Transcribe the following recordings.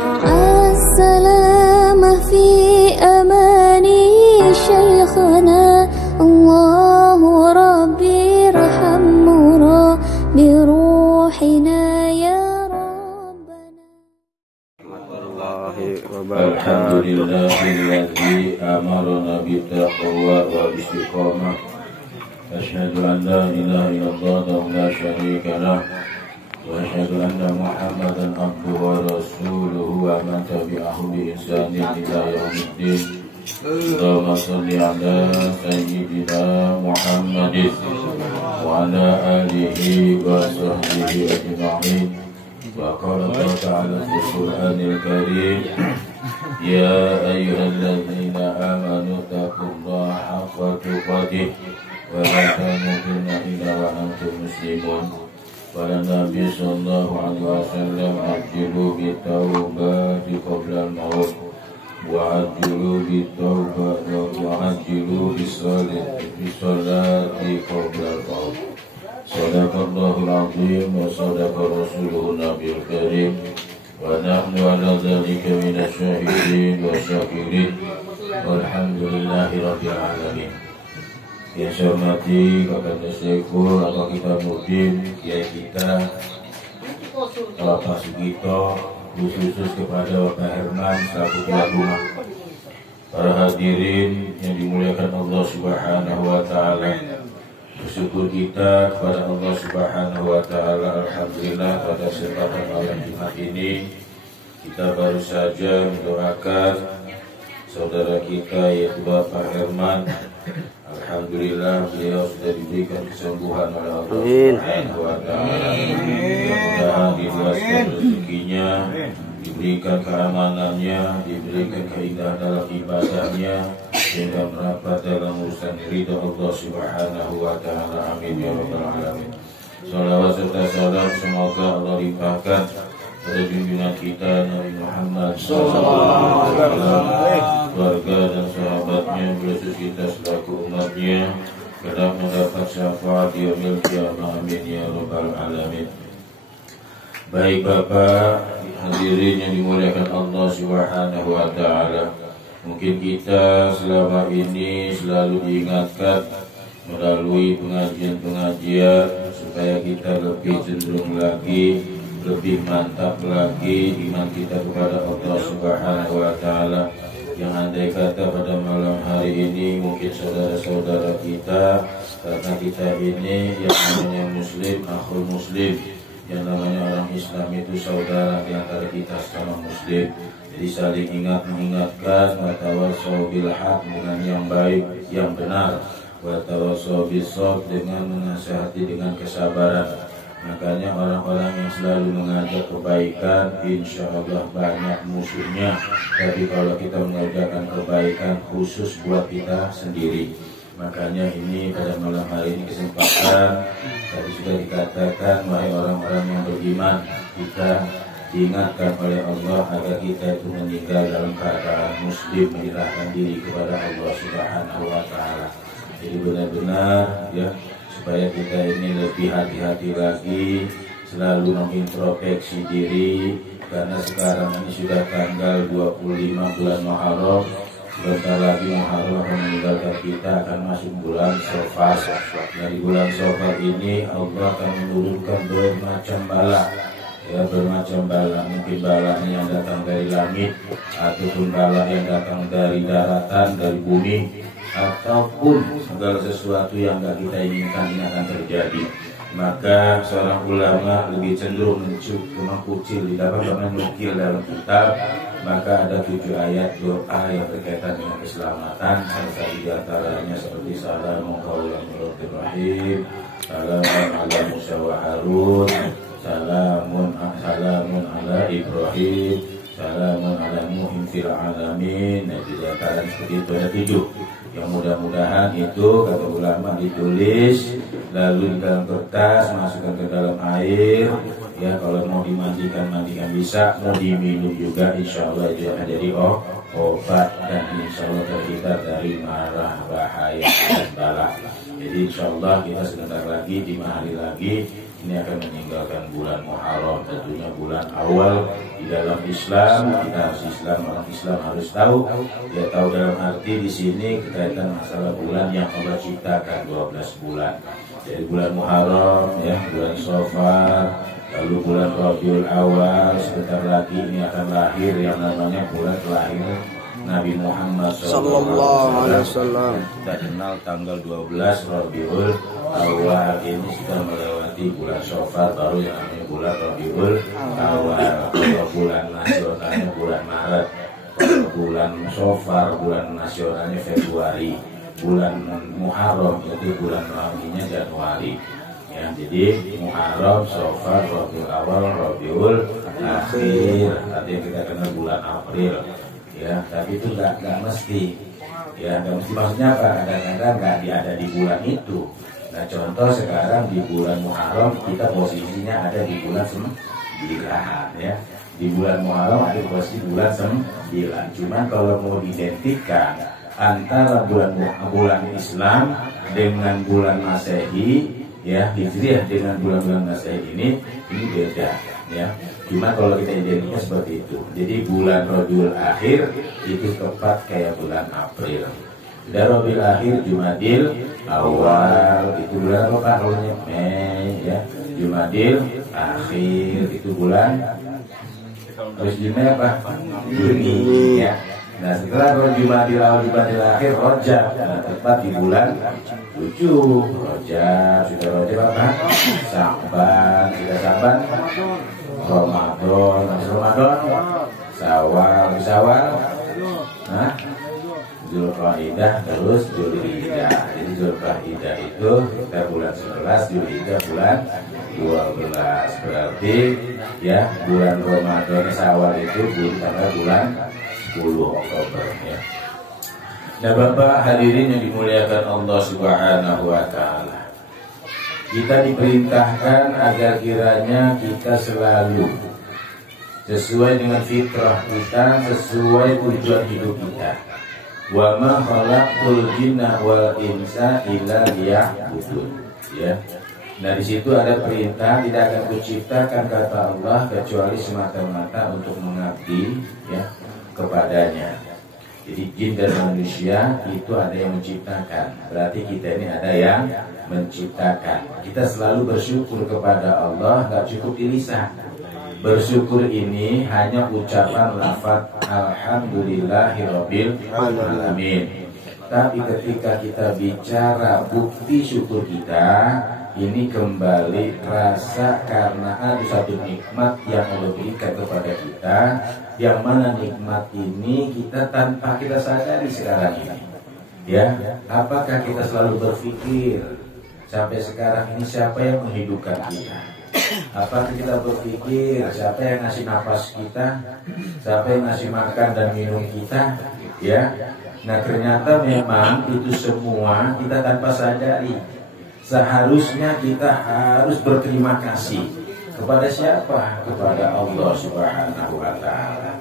مع السلامة في أماني شيخنا الله ربي ارحمنا بروحنا يا ربنا. الحمد لله الذي أمرنا بالتقوى والاستقامة. أشهد أن لا إله إلا الله لا شريك له وأشهد أن محمدا عبده ورسوله ومن تبعه بإحسان إلى يوم الدين. اللهم صل على سيدنا محمد وعلى آله وصحبه أجمعين. وقال الله تعالى في القرآن الكريم يا أيها الذين آمنوا اتقوا الله حق تقاته ولا تموتن إلا وأنتم مسلمون. قال النبي صلى الله عليه وسلم عجلوا بالتوبة قبل الموت وعجلوا بالتوبة وعجلوا بالصلاة قبل الموت. صدق الله العظيم وصدق رسوله النبي الكريم ونحن على ذلك من الشاهدين والشاكرين والحمد لله رب العالمين. Yang saya hormati Kakanda Syekhul atau kita Mudin, Kiai kita Bapak Sugito, khusus kepada Bapak Herman selaku tuan rumah, para hadirin yang dimuliakan Allah Subhanahu wa Ta'ala. Bersyukur kita kepada Allah Subhanahu wa Ta'ala, alhamdulillah pada kesempatan malam Jumat ini kita baru saja mendoakan saudara kita yaitu Bapak Herman. Alhamdulillah beliau sudah diberikan kesembuhan oleh Allah Subhanahu wa Ta'ala. Mudah-mudahan diluaskan rezekinya, diberikan keamanannya, diberikan keindahan dalam ibadahnya, sehingga merapat dalam urusan ridha Allah Subhanahu wa Ta'ala. Amin ya rabbal alamin. Salawat serta salam semoga Allah limpahkan pada junjungan kita Nabi Muhammad SAW, keluarga dan sahabatnya, khusus kita selaku umatnya, dalam mendapat syafaat yaumil qiyamah. Amin ya rabbal alamin. Baik Bapak, hadirin yang dimuliakan Allah Subhanahu wa Ta'ala, mungkin kita selama ini selalu diingatkan melalui pengajian-pengajian supaya kita lebih cenderung lagi, lebih mantap lagi iman kita kepada Allah Subhanahu wa Ta'ala. Yang andai kata pada malam hari ini mungkin saudara-saudara kita, karena kita ini yang namanya muslim, akhul muslim, yang namanya orang Islam itu saudara di antara kita sama muslim. Jadi saling mengingatkan, wa tawassaw bil haq, dengan yang baik, yang benar, wa tawassaw bis sabr, dengan menasihati dengan kesabaran. Makanya orang-orang yang selalu mengajak kebaikan, insya Allah banyak musuhnya. Tapi kalau kita mengerjakan kebaikan khusus buat kita sendiri. Makanya ini pada malam hari ini kesempatan, tadi sudah dikatakan, wahai orang-orang yang beriman, kita diingatkan oleh Allah agar kita itu meninggal dalam keadaan muslim, menyerahkan diri kepada Allah Subhanahu wa Ta'ala. Jadi benar-benar ya, supaya kita ini lebih hati-hati lagi, selalu mengintrospeksi diri, karena sekarang ini sudah tanggal 25 bulan Muharram. Sebentar lagi Muharram akan meninggalkan kita, akan masuk bulan Syawal. Dari bulan Syawal ini Allah akan menurunkan bermacam bala, ya, bermacam bala. Mungkin bala yang datang dari langit, ataupun bala yang datang dari daratan, dari bumi, ataupun segala sesuatu yang tidak kita inginkan ini akan terjadi. Maka seorang ulama lebih cenderung mengkucil di dalam menukil dalam kitab. Maka ada 7 ayat doa yang berkaitan dengan keselamatan. Salah satu di antaranya seperti salamun qaulan minir rahim, salamun ala Musa wa Harun, salamun ala Ibrahim, salamun ala Nuhin fil alamin. Nah, di antara seperti itu ada 7. Yang mudah-mudahan itu kata ulama ditulis, lalu di dalam kertas, masukkan ke dalam air. Ya, kalau mau dimandikan, mandikan bisa, mau diminum juga, insya Allah itu akan jadi obat dan insya Allah terhindar dari marah, bahaya dan bala. Jadi insya Allah kita sebentar lagi, 5 hari lagi ini akan meninggalkan bulan Muharram, tentunya bulan awal di dalam Islam. Kita harus Islam, orang Islam harus tahu. Dia tahu dalam arti di sini berkaitan masalah bulan yang Allah ciptakan 12 bulan. Jadi bulan Muharram, ya, bulan Shafar, lalu bulan Rabiul Awal. Sebentar lagi ini akan lahir yang namanya bulan kelahiran Nabi Muhammad SAW. Kita kenal tanggal 12 Rabiul Awal ini sudah melewati bulan Shafar, baru yang namanya bulan Rabiul Awal. Kalau bulan nasionalnya bulan Maret, bulan Shafar bulan nasionalnya Februari, bulan Muharram itu bulan Rabinya Januari. Ya, jadi Muharram, Shafar, Rabiul Awal, Rabiul Akhir, tadi kita kenal bulan April. Ya, tapi itu nggak mesti. Ya, nggak mesti maksudnya apa? Kadang-kadang nggak ada di bulan itu. Nah, contoh sekarang di bulan Muharram kita posisinya ada di bulan 9, ya. Di bulan Muharram ada posisi bulan 9. Cuman kalau mau diidentikan antara bulan Islam dengan bulan Masehi, ya, Hijriah dengan bulan-bulan Masehi ini beda, ya. Cuma kalau kita identifikasi seperti itu. Jadi bulan Rabiul Akhir itu tepat kayak bulan April. Sudah Rabiul Akhir, Jumadil Awal itu bulan apa Pak? Mei, ya. Jumadil Akhir itu bulan, terus Juni apa? Juni, ya. Nah, setelah bulan Jumadil Awal, Jumadil Akhir, Rajab. Nah, tepat di bulan 7 Rajab. Sudah Rajab apa? Sya'ban, sudah Sya'ban, Ramadan, Syawal, nah, Zulqa'dah, terus Zulhijjah. Jadi Zulqa'dah itu kita bulan 11, Zulhijjah bulan 12. Berarti ya bulan Ramadan, Syawal itu bulan 10 Oktober, ya. Nah, Bapak hadirin yang dimuliakan Allah Subhanahu wa Ta'ala, kita diperintahkan agar kiranya kita selalu sesuai dengan fitrah kita, sesuai tujuan hidup kita. Wa ma khalaqtul jinna wal insa illa liya'budun, ya. Nah, di situ ada perintah, tidak akan kuciptakan kata Allah kecuali semata-mata untuk mengabdi, ya, kepadanya. Jadi jin dan manusia itu ada yang menciptakan. Berarti kita ini ada yang menciptakan. Kita selalu bersyukur kepada Allah, gak cukup di lisan. Bersyukur ini hanya ucapan lafaz Alhamdulillahirabbil alamin. Tapi ketika kita bicara bukti syukur kita, ini kembali rasa karena ada satu nikmat yang Allah berikan kepada kita, yang mana nikmat ini kita tanpa kita sadari sekarang ini. Ya, apakah kita selalu berpikir sampai sekarang ini siapa yang menghidupkan kita? Apakah kita berpikir siapa yang ngasih nafas kita, siapa yang ngasih makan dan minum kita? Ya, nah ternyata memang itu semua kita tanpa sadari. Seharusnya kita harus berterima kasih kepada siapa? Kepada Allah Subhanahu wa Ta'ala.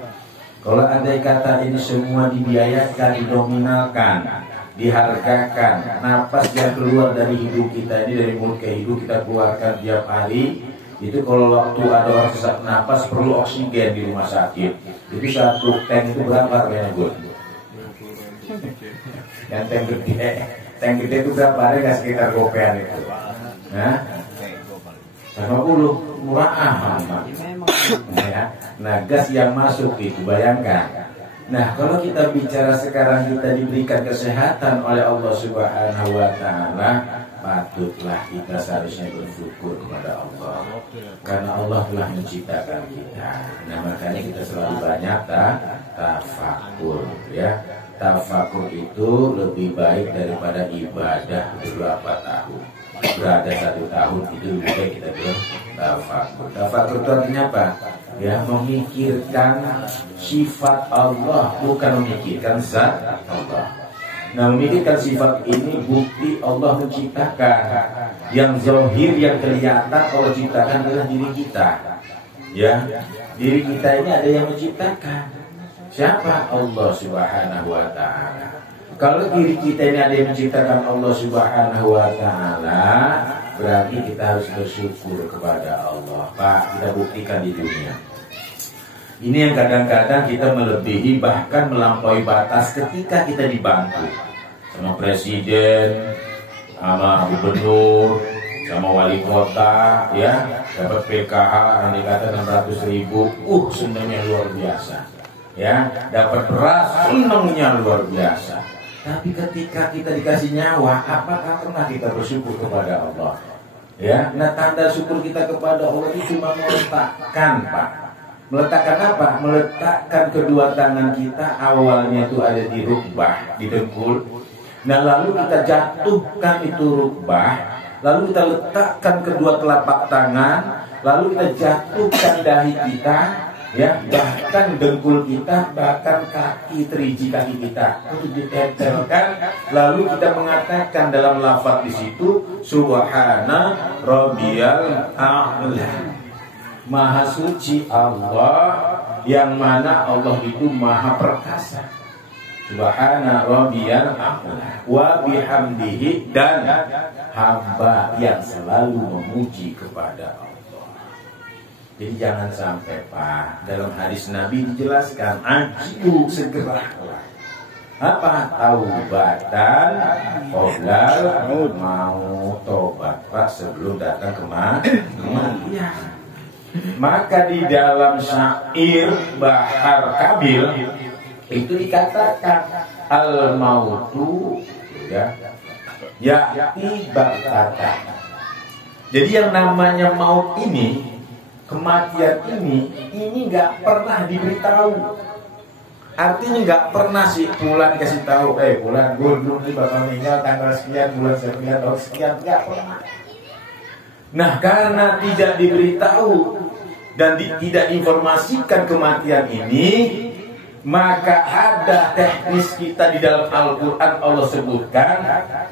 Kalau andai kata ini semua dibiayakan, didominalkan, dihargakan, napas yang keluar dari hidup kita ini, dari mulut ke hidup kita keluarkan tiap hari, itu kalau waktu ada orang sesak napas perlu oksigen di rumah sakit, itu satu tank itu berapa harganya, Bu? Yang tank gede itu berapa? Ada nggak sekitar gopean itu? Nah, 50, murah amat. Ya. Nah, gas yang masuk itu bayangkan. Nah, kalau kita bicara sekarang kita diberikan kesehatan oleh Allah Subhanahu wa Ta'ala, patutlah kita seharusnya bersyukur kepada Allah, karena Allah telah menciptakan kita. Nah, makanya kita selalu banyak tafakur, ya. Tafakur itu lebih baik daripada ibadah beberapa tahun. Berada 1 tahun itu lebih baik kita bertafakur. Tafakur itu artinya apa? Ya, memikirkan sifat Allah, bukan memikirkan zat Allah. Nah, memikirkan sifat ini bukti Allah menciptakan. Yang zahir, yang kelihatan Allah ciptakan adalah diri kita. Ya, diri kita ini ada yang menciptakan. Siapa? Allah Subhanahu wa ta'ala. Kalau diri kita ini ada yang menciptakan Allah Subhanahu wa ta'ala, berarti kita harus bersyukur kepada Allah. Pak, kita buktikan di dunia. Ini yang kadang-kadang kita melebihi, bahkan melampaui batas ketika kita dibantu sama presiden, sama gubernur, sama wali kota, ya, dapat PKH yang dikata 600.000, senangnya luar biasa, ya, dapat beras, senangnya luar biasa. Tapi ketika kita dikasih nyawa, apakah pernah kita bersyukur kepada Allah? Ya, nah tanda syukur kita kepada Allah itu cuma meletakkan, Pak. Meletakkan apa? Meletakkan kedua tangan kita, awalnya itu ada di rukbah, di dengkul. Nah lalu kita jatuhkan itu rukbah, lalu kita letakkan kedua telapak tangan, lalu kita jatuhkan dahi kita, ya, bahkan dengkul kita, bahkan kaki, teriji kaki kita untuk ditempelkan. Lalu kita mengatakan dalam lafaz di situ, Subhana Rabbiyal A'la. Maha suci Allah, yang mana Allah itu maha perkasa. Subhana Rabbiyal A'la wa bihamdihi, dan hamba yang selalu memuji kepada Allah. Jadi jangan sampai, Pak, dalam hadis Nabi dijelaskan, ajibu, segeralah. Apa? Taubatan qoblal mau tobat, Pak, sebelum datang kematian. Maka di dalam syair Bahar Kabil itu dikatakan al-mautu, ya, ya'ti baghtatan. Jadi yang namanya maut ini, kematian ini nggak pernah diberitahu. Artinya nggak pernah si Fulan kasih tahu, Fulan Gundul ini bakal meninggal tanggal sekian, bulan sekian, tahun sekian, nggak pernah. Nah, karena tidak diberitahu dan tidak informasikan kematian ini, maka ada teknis kita di dalam Al-Quran. Allah sebutkan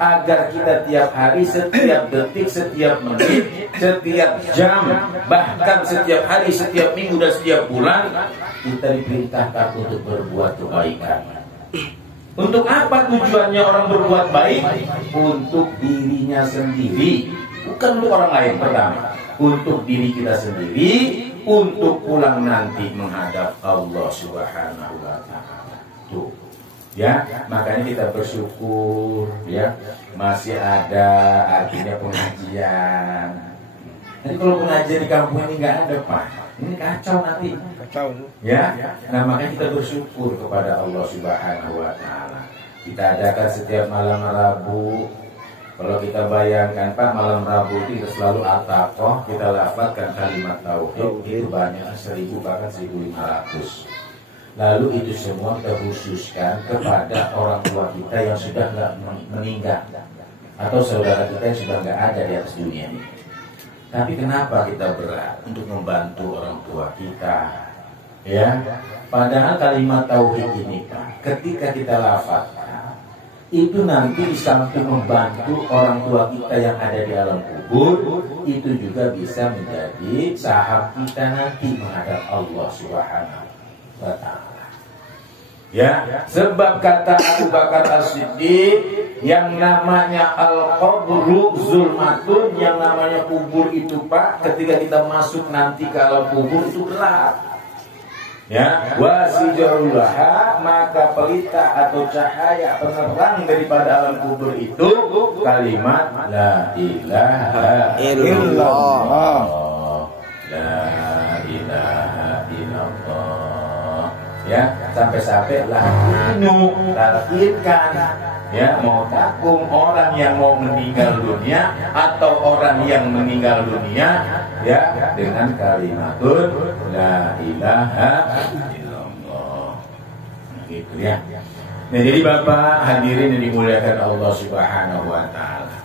agar kita tiap hari, setiap detik, setiap menit, setiap jam, bahkan setiap hari, setiap minggu, dan setiap bulan kita diperintahkan untuk berbuat kebaikan. Untuk apa tujuannya orang berbuat baik? Untuk dirinya sendiri, bukan untuk orang lain. Pertama, untuk diri kita sendiri, untuk pulang nanti menghadap Allah Subhanahu wa ta'ala. Tuh, ya, makanya kita bersyukur, ya, masih ada artinya pengajian. Jadi kalau pengajian di kampung ini nggak ada, Pak, ini kacau nanti. Kacau. Ya, nah makanya kita bersyukur kepada Allah Subhanahu wa ta'ala. Kita adakan setiap malam Rabu. Kalau kita bayangkan, Pak, malam Rabu itu kita selalu at-taqoh, kita lafadzkan kalimat tauhid, itu banyak 1000 bahkan 1500. Lalu itu semua kita khususkan kepada orang tua kita yang sudah nggak meninggal, atau saudara kita yang sudah nggak ada di atas dunia ini. Tapi kenapa kita berat untuk membantu orang tua kita? Ya, padahal kalimat tauhid ini, Pak, ketika kita lafadzkan, itu nanti di samping membantu orang tua kita yang ada di alam kubur, itu juga bisa menjadi sahab kita nanti menghadap Allah Subhanahu wa ta'ala. Ya, sebab kata Abu Bakar As-Siddiq, yang namanya al-qabru zulmatun, yang namanya kubur itu, Pak, ketika kita masuk nanti ke alam kubur itu gelap. Ya, wasijarullaha, maka pelita atau cahaya penerang daripada alam kubur itu kalimat la ilaha illallah, la ilaha illallah. Ya, sampai-sampai lakinkan, ya, mau takung orang yang mau meninggal dunia atau orang yang meninggal dunia, ya, dengan kalimatun la ilaha illallah. Gitu ya. Nah, jadi Bapak hadirin yang dimuliakan Allah Subhanahu wa ta'ala,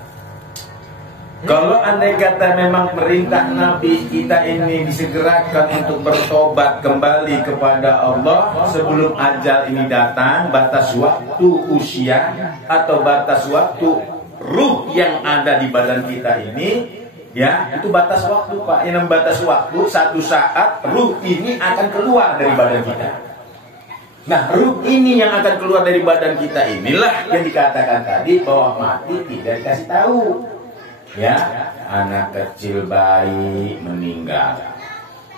kalau andai kata memang perintah Nabi kita ini disegerakan untuk bertobat kembali kepada Allah sebelum ajal ini datang, batas waktu usia atau batas waktu ruh yang ada di badan kita ini, ya, itu batas waktu, Pak. Yang batas waktu, satu saat ruh ini akan keluar dari badan kita. Nah, ruh ini yang akan keluar dari badan kita inilah yang dikatakan tadi bahwa mati tidak dikasih tahu. Ya, anak kecil bayi meninggal,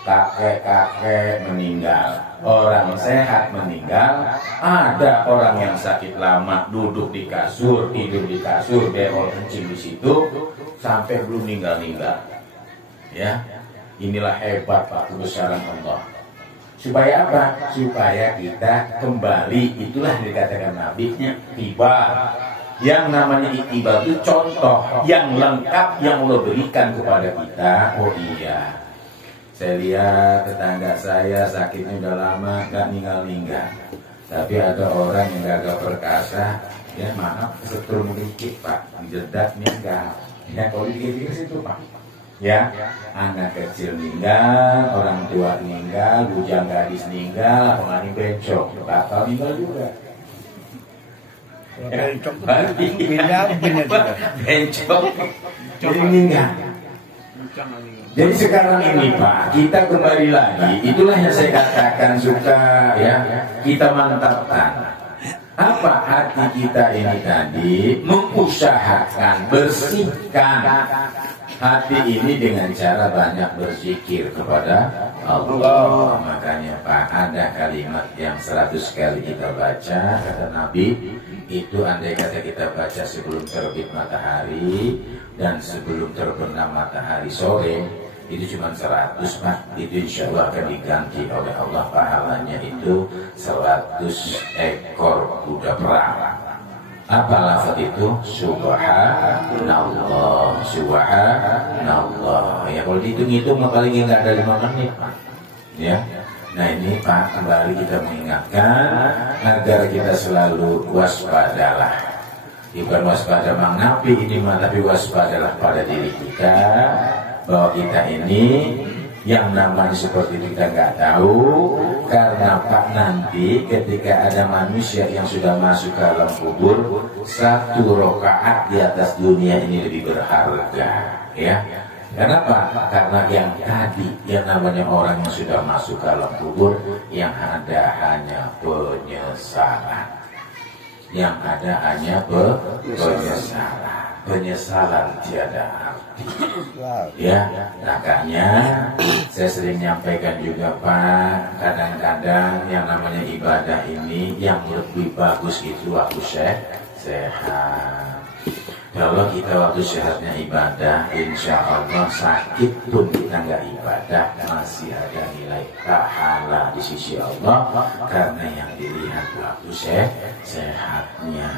kakek-kakek meninggal, orang sehat meninggal, ada orang yang sakit lama duduk di kasur, tidur di kasur, berol kencing di situ sampai belum meninggal. Ya, inilah hebat Pak kebesaran Allah. Supaya apa? Supaya kita kembali, itulah yang dikatakan Nabi-nya tiba. Yang namanya itibar itu contoh yang lengkap yang Allah berikan kepada kita. Oh iya, saya lihat tetangga saya sakitnya udah lama gak ninggal-ninggal, tapi ada orang yang gagah perkasa, ya maaf setrum dikit Pak, dijedak meninggal. Ya kalau dikit-dikit situ Pak, ya anak kecil meninggal, orang tua meninggal, bujang gadis meninggal, penganing bencong, bakal meninggal juga. Bencong jadi meninggal. Jadi sekarang ini Pak, kita kembali lagi, itulah yang saya katakan suka ya kita mantapkan. Apa hati kita ini tadi mengusahakan bersihkan hati ini dengan cara banyak berzikir kepada Allah. Makanya Pak, ada kalimat yang 100 kali kita baca, kata Nabi, itu andai kata kita baca sebelum terbit matahari dan sebelum terbenam matahari sore, itu cuma 100 Pak. Itu insya Allah akan diganti oleh Allah pahalanya itu 100 ekor kuda perang. Apa lafaz itu? Subhanallah, subhanallah. Ya kalau dihitung-hitung paling nggak ada 5 menit Pak. Ya. Nah ini Pak, kembali kita mengingatkan agar kita selalu waspadalah. Bukan waspada mengapi ini mah, tapi waspadalah pada diri kita bahwa kita ini yang namanya seperti itu kita nggak tahu. Karena Pak, nanti ketika ada manusia yang sudah masuk ke alam kubur, 1 rakaat di atas dunia ini lebih berharga, ya. Kenapa? Karena yang tadi yang namanya orang yang sudah masuk ke alam kubur, yang ada hanya penyesalan. Yang ada hanya penyesalan. Penyesalan tiada arti. Ya, makanya saya sering nyampaikan juga Pak, kadang-kadang yang namanya ibadah ini yang lebih bagus itu waktu sehat. Kalau kita waktu sehatnya ibadah, insya Allah sakit pun kita nggak ibadah, masih ada nilai pahala di sisi Allah, karena yang dilihat waktu sehatnya.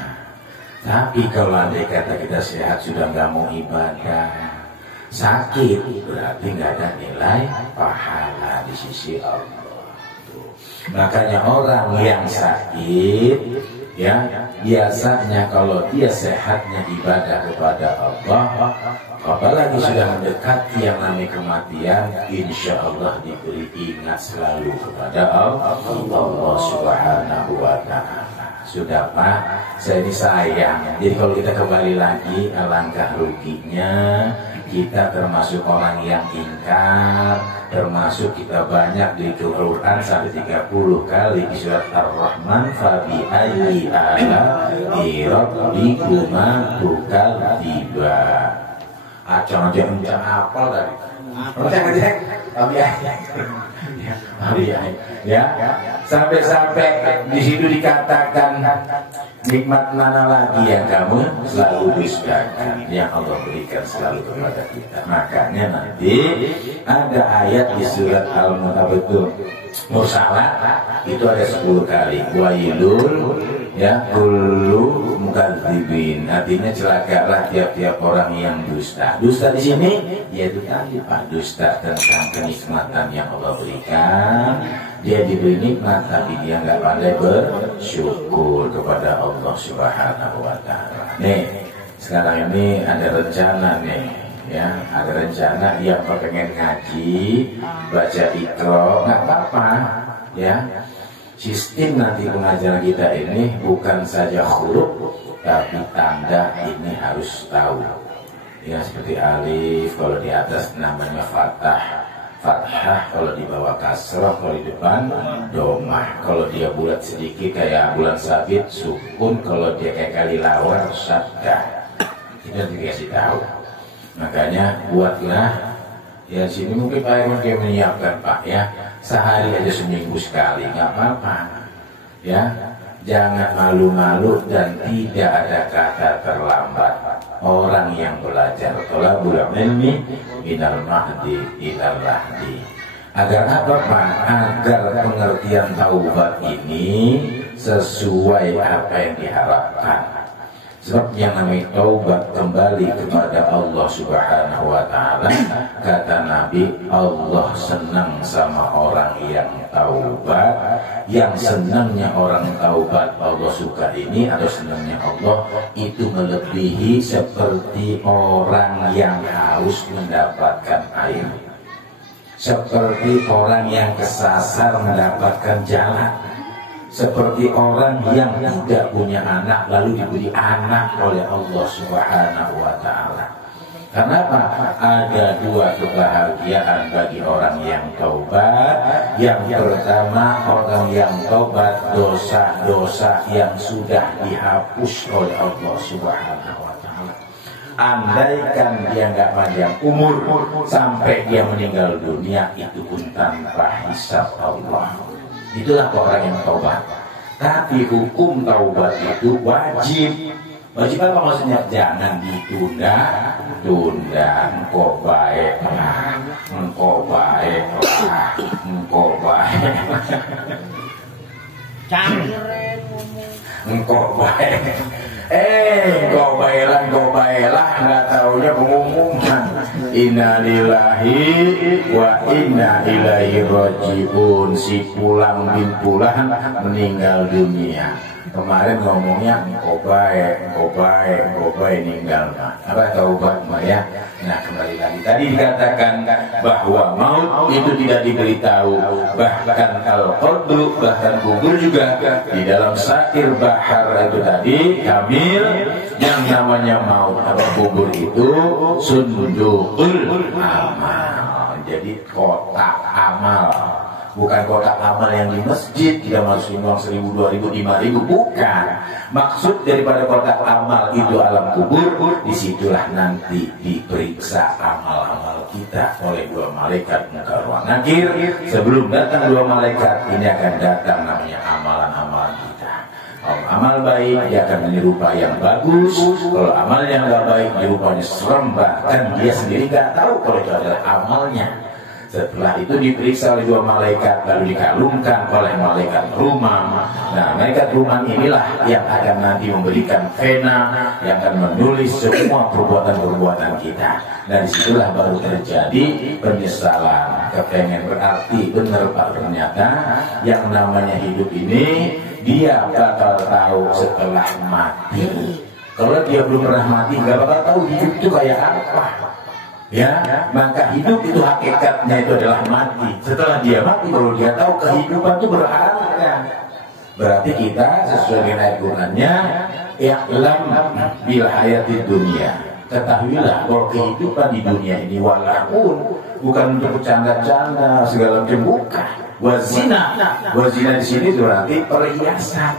Tapi kalau andai kata kita sehat sudah nggak mau ibadah, sakit, berarti nggak ada nilai pahala di sisi Allah. Makanya orang yang sakit, ya biasanya kalau dia sehatnya ibadah kepada Allah, apalagi sudah mendekati yang namanya kematian, insya Allah diberi ingat selalu kepada Allah Subhanahu wa Ta'ala. Sudah Pak, saya ini sayang. Jadi kalau kita kembali lagi, alangkah ruginya kita termasuk orang yang ingkar, termasuk kita banyak di Quran sampai 30 kali di surat Ar-Rahman, fabi ayyi ala'i rabbikuma tukadziba. Acang aja enggak hafal tadi. Ya, sampai-sampai di situ dikatakan nikmat mana lagi yang kamu selalu dustakan, yang Allah berikan selalu kepada kita. Makanya nanti ada ayat di surat Al-Mursalat itu ada 10 kali. Wailul ya kullu mukadzibin, artinya celakalah tiap-tiap orang yang dusta. Dusta di sini yaitu tadi Pak, dusta tentang kenikmatan yang Allah berikan. Dia diberi nikmat tapi dia nggak pandai bersyukur kepada Allah Subhanahu wa Ta'ala. Nih sekarang ini ada rencana nih, ya ada rencana yang pengen ngaji, baca Iqra, nggak apa-apa, ya. Sistem nanti pengajaran kita ini bukan saja huruf, tapi tanda ini harus tahu. Ya seperti alif, kalau di atas namanya fathah, fathah, kalau di bawah kasrah, kalau di depan domah. Kalau dia bulat sedikit kayak bulan sabit sukun, kalau dia kayak kali lawar syaddah. Itu dikasih tahu. Makanya buatlah ya sini mungkin Pak Irwan dia menyiapkan Pak ya, sehari aja seminggu sekali nggak apa-apa ya. Jangan malu-malu dan tidak ada kata terlambat. Orang yang belajar thalabul ilmi minal mahdi ilal lahdi. Agar apa Pak? Agar pengertian taubat ini sesuai apa yang diharapkan. Sebab yang namanya taubat kembali kepada Allah Subhanahu wa Ta'ala, kata Nabi, Allah senang sama orang yang taubat. Yang senangnya orang taubat Allah suka ini, atau senangnya Allah itu melebihi seperti orang yang haus mendapatkan air, seperti orang yang kesasar mendapatkan jalan, seperti orang yang tidak punya anak lalu diberi anak oleh Allah Subhanahu wa Ta'ala. Kenapa? Ada dua kebahagiaan bagi orang yang taubat. Yang pertama, orang yang taubat dosa-dosa yang sudah dihapus oleh Allah Subhanahu wa Ta'ala. Andaikan dia nggak panjang umur sampai dia meninggal dunia, itu pun tanpa hisab Allah. Itulah orang yang taubat. Tapi hukum taubat itu wajib. Wajib apa maksudnya? Jangan ditunda-tunda. Engkau baik lah, engkau baik lah, engkau baik. Engkau baik. Engkau baiklah, nggak taunya pengumuman. Inna lillahi wa inna ilaihi rajiun. Si pulang bin pulang meninggal dunia. Kemarin ngomongnya engkau baik meninggal apa taubat mah ya. Nah kembali lagi tadi dikatakan bahwa maut itu tidak diberitahu, bahkan al-qadru, bahkan kubur juga. Di dalam syair bahar itu tadi Kamil, yang namanya maut atau kubur itu sundukul amal, jadi kotak amal. Bukan kotak amal yang di masjid tidak masukin uang 1.000, 2.000, 5.000, bukan. Maksud daripada kotak amal itu alam kubur. Disitulah nanti diperiksa amal-amal kita oleh dua malaikat Munkar wa Nakir. Sebelum datang dua malaikat ini akan datang namanya amalan-amalan kita. Kalau amal baik dia akan menyerupai yang bagus. Kalau amal yang nggak baik dirupanya serem, bahkan dia sendiri nggak tahu kalau itu adalah amalnya. Setelah itu diperiksa oleh dua malaikat, lalu dikalungkan oleh malaikat rumah. Nah, malaikat rumah inilah yang akan nanti memberikan pena, yang akan menulis semua perbuatan-perbuatan kita. Dan disitulah baru terjadi penyesalan. Kepengen berarti benar Pak, ternyata yang namanya hidup ini dia bakal tahu setelah mati. Kalau dia belum pernah mati, nggak bakal tahu hidup itu kayak apa. Ya, maka hidup itu hakikatnya itu adalah mati. Setelah dia mati baru dia tahu kehidupan itu berharga. Berarti kita sesuai dengan ayat Qur'annya, i'lam bil hayati dunia. Ketahuilah bahwa kehidupan di dunia ini walaupun bukan untuk bercanda-canda segala macam, bukan. Wazina di sini berarti perhiasan.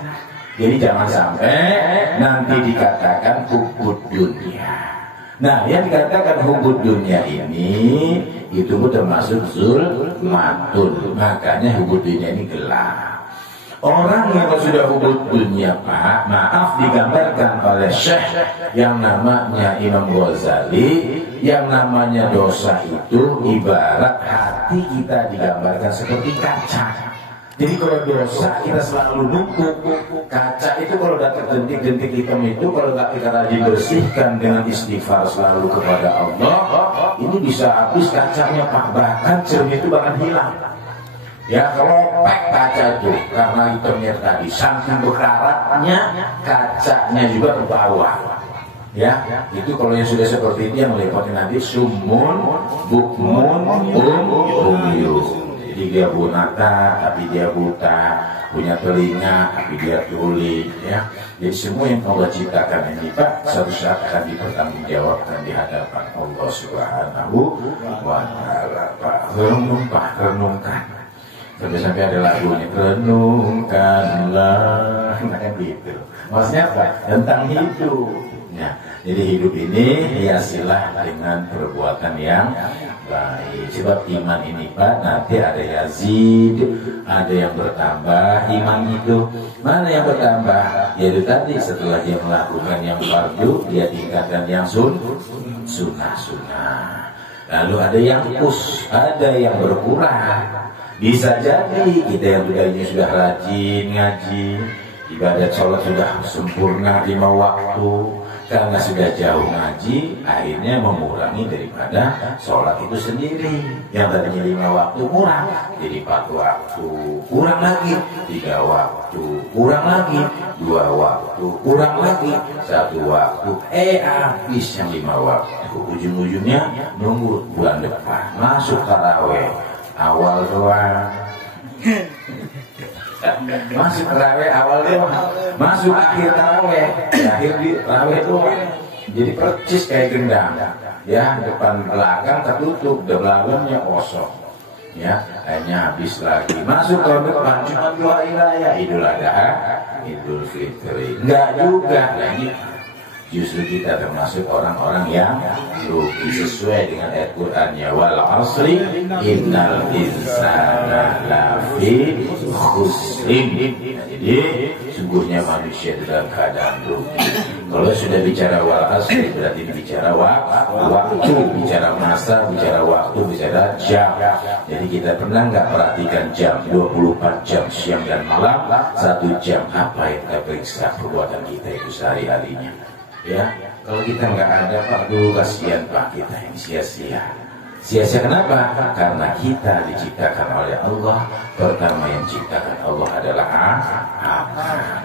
Jadi jangan sampai nanti dikatakan hubud dunia. Nah, yang dikatakan hubud dunia ini itu termasuk zulmatun. Makanya hubud dunia ini gelap. Orang yang sudah hubud dunia Pak, maaf, digambarkan oleh Syekh yang namanya Imam Ghazali, yang namanya dosa itu ibarat hati kita digambarkan seperti kaca. Jadi kalau dosa kita selalu numpuk. Kaca itu kalau udah terdentik-dentik hitam itu, kalau nggak kita rajin bersihkan dengan istighfar selalu kepada Allah, ini bisa habis kacanya Pak. Bahkan cermin itu bahkan hilang. Ya, kalau pek kaca itu karena hitamnya tadi, saking berkaratnya kacanya juga ke bawah. Ya, itu kalau yang sudah seperti itu yang melepotin nanti sumun, bukmun, umyun. Jadi Jadi dia bunata tapi dia buta, punya telinga tapi dia tuli, ya. Jadi semua yang Allah ciptakan ini Pak suatu saat akan dipertanggungjawabkan di hadapan Allah Subhanahu wa Ta'ala. Pak, renungkan. Sampai ada lagunya, renungkanlah, nah gitu. Maksudnya apa? Tentang hidup. Ya, jadi hidup ini hiasilah dengan perbuatan yang baik. Sebab iman ini Pak nanti ada yazid, ada yang bertambah iman itu. Mana yang bertambah? Yaitu tadi setelah dia melakukan yang fardu, dia tingkatkan yang sunnah. Lalu ada yang ada yang berkurang. Bisa jadi kita yang sudah rajin ngaji, ibadat sholat sudah sempurna 5 waktu, karena sudah jauh ngaji, akhirnya mengurangi daripada sholat itu sendiri. Yang tadinya 5 waktu kurang, jadi 4 waktu, kurang lagi 3 waktu, kurang lagi 2 waktu, kurang lagi 1 waktu, habis yang 5 waktu. Ujung-ujungnya nunggu bulan depan masuk taraweh. Awal doang, masuk taraweh awal doang, masuk akhir taraweh, akhir di taraweh doang. Jadi percis kayak gendang, ya depan belakang tertutup, belakangnya kosong, ya akhirnya habis lagi. Masuk tahun depan cuma 2 wilayah, Idul Adha, Idul Fitri, enggak juga. Nah ini justru kita termasuk orang-orang yang rugi sesuai dengan ayat Qur'annya, wal asri innal insana lafi khusrin. Jadi sungguhnya manusia dalam keadaan rugi. Kalau sudah bicara wal asri berarti bicara waktu, bicara masa, bicara waktu, bicara jam. Jadi kita pernah nggak perhatikan jam 24 jam siang dan malam, 1 jam apa yang kita periksa perbuatan kita itu sehari-harinya. Ya, kalau kita nggak ada Pak, dulu kasihan Pak kita yang sia-sia. Sia-sia kenapa? Karena kita diciptakan oleh Allah. Pertama yang diciptakan Allah adalah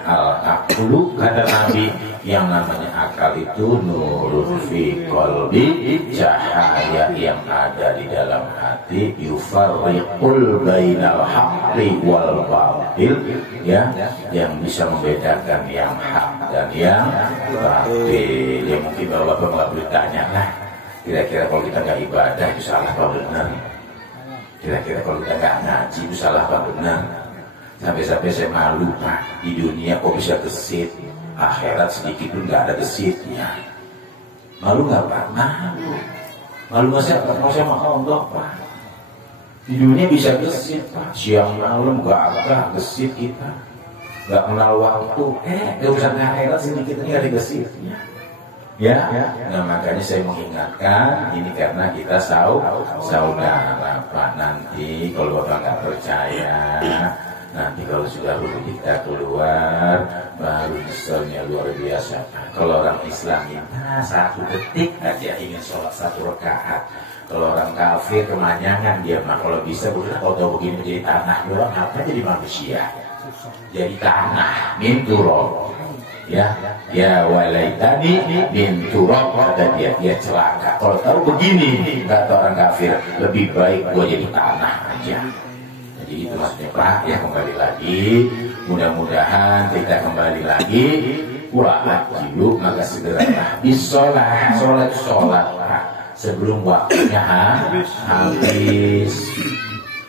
al-aqlu, kata Nabi. Yang namanya akal itu nurun fi qalbi, cahaya yang ada di dalam hati, yufarriqul bainal haqqi wal batil, ya, yang bisa membedakan yang hak dan yang batil. Ya mungkin Bapak nggak boleh tanya lah, kira-kira kalau kita nggak ibadah itu salah apa benar? Kira-kira kalau kita nggak ngaji itu salah apa benar? Sampai-sampai saya malu Pak, di dunia kok bisa gesit, akhirat sedikit pun nggak ada gesitnya. Malu nggak Pak? Malu masa sama Allah Pak. Di dunia bisa gesit Pak, siang malam nggak ada gesit kita, nggak kenal waktu. Urusan akhirat sedikit ini ada gesitnya. Ya, nah makanya saya mengingatkan ini karena kita saudara Pak. Nanti kalau Bapak nggak percaya, nanti kalau sudah ruh kita keluar, baru misalnya luar biasa. Kalau orang Islam minta 1 detik aja ingin sholat 1 rakaat. Kalau orang kafir kemanyangan dia mah kalau bisa kalau begini menjadi tanah doang, apa jadi manusia? Jadi tanah, min turab. Ya walaitani min turab, kata dia celaka. Kalau tahu begini, kata orang kafir, lebih baik gua jadi tanah aja. Jadi itu maksudnya Pak, ya kembali lagi, mudah-mudahan kita kembali lagi, wa'ajilu maka segeralah sholat Pak, sebelum waktunya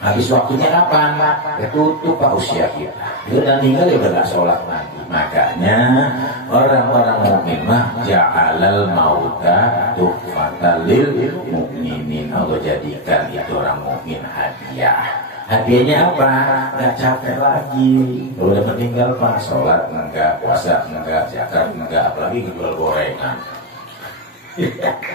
habis waktunya kapan Pak? Ya tutup Pak usia kita, dan tinggal ya udah gak sholat lagi. Makanya orang-orang mukmin mah ja'alal mauta tuhfatan lil mukminin. Allah jadikan itu orang mukmin hadiah. Hadiahnya apa? Nggak capek lagi. Kalau udah meninggal Pak, sholat enggak, puasa enggak, zakat enggak, apalagi ngejual gorengan.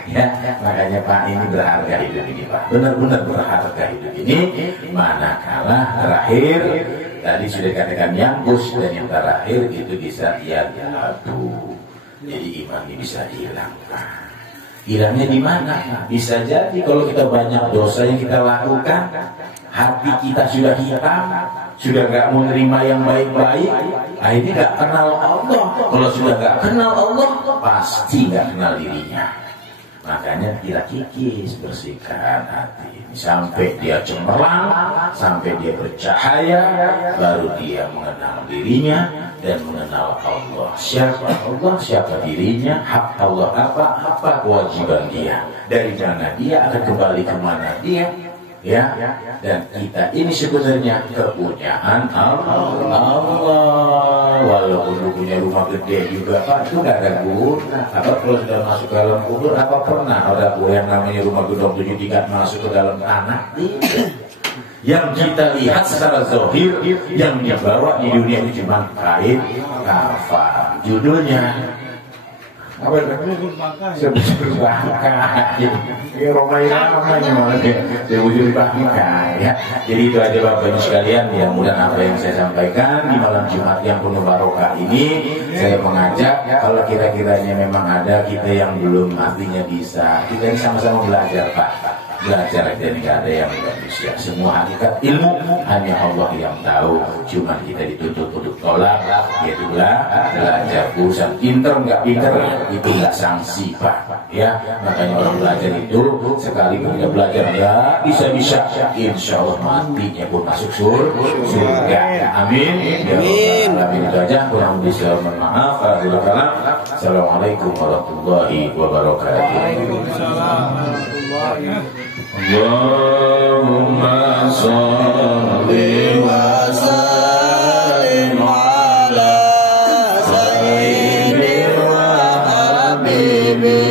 Ya, makanya Pak ini berharga hidup ini Pak. Benar-benar berharga hidup ini. Manakala terakhir tadi sudah dikatakan yang dan yang terakhir itu bisa jatuh. Jadi iman ini bisa hilang Pak. Hilangnya di mana? Bisa jadi kalau kita banyak dosa yang kita lakukan, hati kita sudah hitam, sudah nggak menerima yang baik-baik, akhirnya nggak kenal Allah. Kalau sudah nggak kenal Allah, pasti nggak kenal dirinya. Makanya kita kikis, bersihkan hati ini sampai dia cemerlang, sampai dia bercahaya, baru dia mengenal dirinya dan mengenal Allah. Siapa Allah, siapa dirinya, hak Allah apa kewajiban dia, dari mana dia akan kembali kemana dia, ya. Dan kita ini sebenarnya kepunyaan Allah. Walaupun punya rumah gede juga, Pak, itu nggak ada guna. Apa kalau sudah masuk ke dalam kubur, apa pernah ada yang namanya rumah gedung 7 tingkat masuk ke dalam tanah? Yang kita lihat secara zahir, yang dibawa di dunia itu cuma kain kafan. Judulnya apa itu? Sebujur bangkai. Ya ramai-ramai malah sebujur bangkai ya. Jadi itu aja Bapak Ibu sekalian, ya mudah apa yang saya sampaikan di malam Jumat yang penuh barokah ini. Saya mengajak kalau kira-kiranya memang ada kita yang belum artinya bisa, kita ini sama-sama belajar Pak. Belajar dan nggak ada yang nggak bisa. Semua hakikat ilmu hanya Allah yang tahu. Cuma kita dituntut untuk tolak, yaitu belajar. Urusan pinter nggak pinter itu nggak sanksi Pak. Ya, makanya orang belajar itu sekali kita belajar nggak bisa. Insya Allah matinya pun masuk surga. Amin. Amin itu aja. Kurang bisa mohon maaf. Assalamualaikum warahmatullahi wabarakatuh. Allahumma sholli wa sallim ala sayyidina wa habibi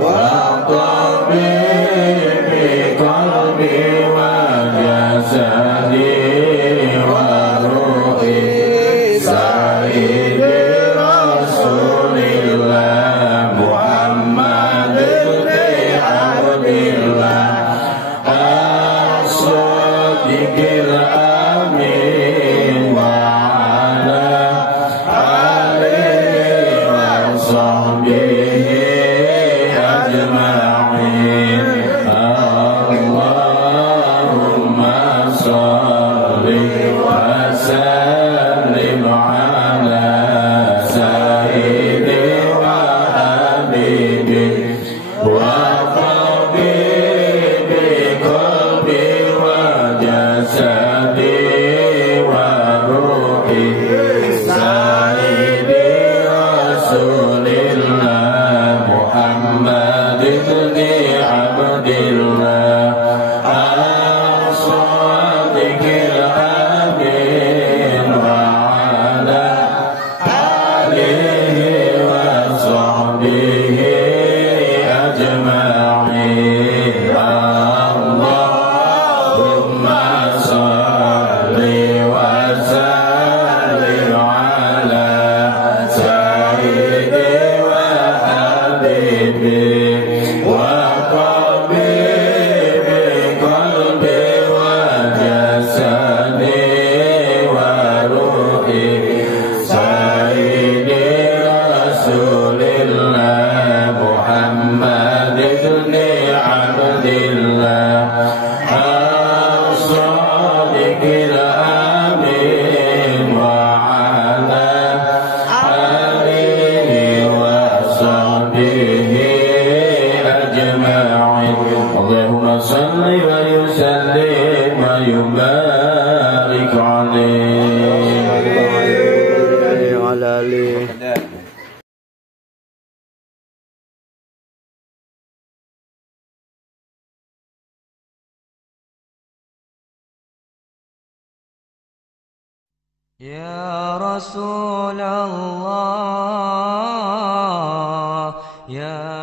wa tabibi qalbi wa jasadi wa ruhi sayyidi rasulillah Muhammad ibn Abdillah as-sadiqil amin wa ala alihi wa sahbihi ajma'in. Allahumma sholli wa sallim ala sayyidi wa habibi wa Ya Rasulullah, ya